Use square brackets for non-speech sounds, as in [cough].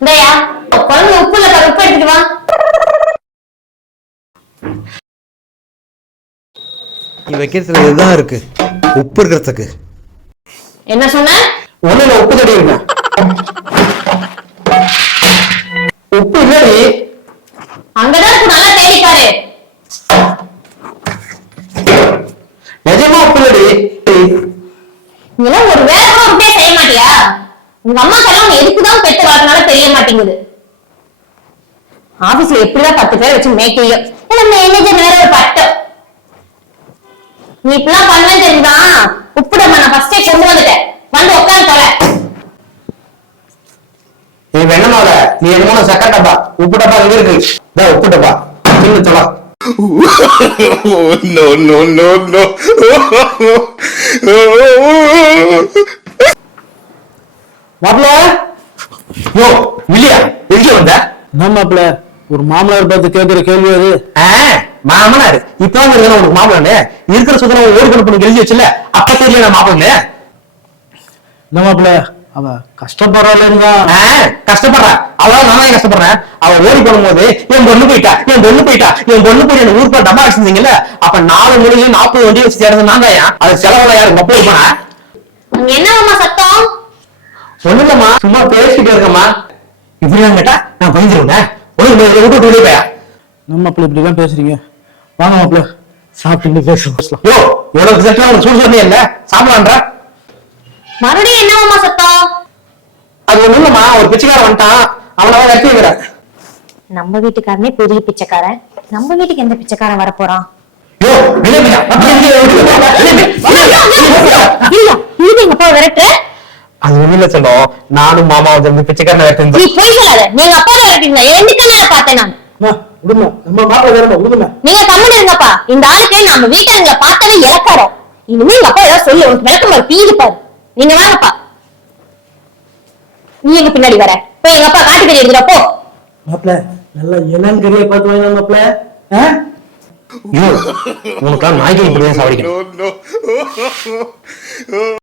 India குழம்பு உப்பு இல்ல பாரு, உப்பு எடுத்துட்டு வா. நீ வைக்கிறதுல இதுதான் இருக்கு? உப்பு இருக்கிறதுக்கு. என்ன சொன்ன? ஒண்ணுல உப்பு தடி உப்பு இல்லடி. அங்கதான் இருக்கு, நல்லா தேடி பாரு நிஜமா உப்பு இல்லடி இதெல்லாம் ஒரு வேலை கூட உருப்படியா செய்ய மாட்டியா? உங்க அம்மா உன்னை எதுக்குதான் பெத்து வளர்த்தனால தெரிய மாட்டேங்குது. ஆபீஸ்ல எப்படிதான் பத்து பேரை வச்சு இல்ல மேனேஜர் வேற ஒரு பட்டம் நீ இப்படிலாம் பண்ண தெரிஞ்சுதான் உப்புடமா நான் ஃபர்ஸ்டே கொண்டு வந்துட்டேன். வந்து உட்காந்து தொலை. நீ வெண்ணமாவ நீ என்னமோ சக்கரை டப்பா. உப்பு டப்பா எங்க இருக்கு? இதா உப்பு டப்பா. தின்னு தொலை oh [laughs] no no no no. [laughs] மாப்பிள யோ இல்லையா எங்க வந்த? மாப்பிள ஒரு மாமனார் பார்த்து கேட்கிற கேள்வி அது. மாமனார். இப்பதான் இருக்கணும் உனக்கு மாப்பிளன்னு இருக்கிற சுத்தம் ஓடி கொண்டு பண்ணி எழுதி வச்சுல அப்ப தெரியல நான் மாப்பிளன்னு என்ன மாப்பிள அவ கஷ்டப்படுறாள் ஆ, கஷ்டப்படுறா. அவளால நானே கஷ்டப்படுறேன். அவ ஓடி போகும்போது என் பொண்ணு போயிட்டா என் பொண்ணு போயிட்டா என் பொண்ணு போய் என் ஊருக்கு டப்பா அடிச்சிருந்தீங்கல்ல? அப்ப நாலு முடிஞ்சு நாற்பது வண்டி வச்சு சேர்ந்து நான் தான் அது செலவுல யாருக்கு அப்போ இருப்பானா அங்க என்னவாமா சத்தம்? ஒண்ணு இல்லம்மா சும்மா பேசிட்டு இருக்கம்மா. இப்படிலாம் கேட்டா நான் பயந்துருவேன். ஒண்ணு விட்டு வெளியே போயா? நம்ம மாப்பிள இப்படி எல்லாம் பேசுறீங்க? வாங்க மாப்பிள சாப்பிட்டு பேசுவோம். யோ எவ்வளவு செட்டா உனக்கு சூடு சொன்னே இல்ல சாப்பிடலான்ற மறுபடியும் என்னவாமா சத்தம்? அது ஒண்ணு இல்லம்மா ஒரு பிச்சைக்காரன் வந்துட்டான். அவனால வெட்டி வைக்கிறேன். நம்ம வீட்டுக்காரனே பெரிய பிச்சைக்காரன். நம்ம வீட்டுக்கு எந்த பிச்சைக்காரன் வர போறான் விரட்டு. அது ஒண்ணு இல்ல சொல்லும் நானும் மாமாவும் சேர்ந்து பிச்சைக்காரனை வெட்டி நீ போய் சொல்லாத நீங்க அப்பா விரட்டிங்க எந்த கண்ணால பார்த்தேன் நான். நீங்க கம்முன்னு இருங்கப்பா. இந்த ஆளுக்கு நம்ம வீட்டுல நீங்க பார்த்தாலே இலக்காரம் இனிமே எங்க அப்பா ஏதாவது சொல்லு உனக்கு விளக்கம் பாரு. நீங்க வாங்கப்பா. நீ எங்க பின்னாடி வர? போய் எங்க அப்பா காட்டுக்கறி எடுத்துட்டு போ. மாப்பிள நல்லா என்னன்னு கறியை பார்த்து வாங்க மாப்பிள. ஆ? ஐயோ உனக்கு நாய்க்கு இப்படிதான் சாவடிக்கணும். [laughs]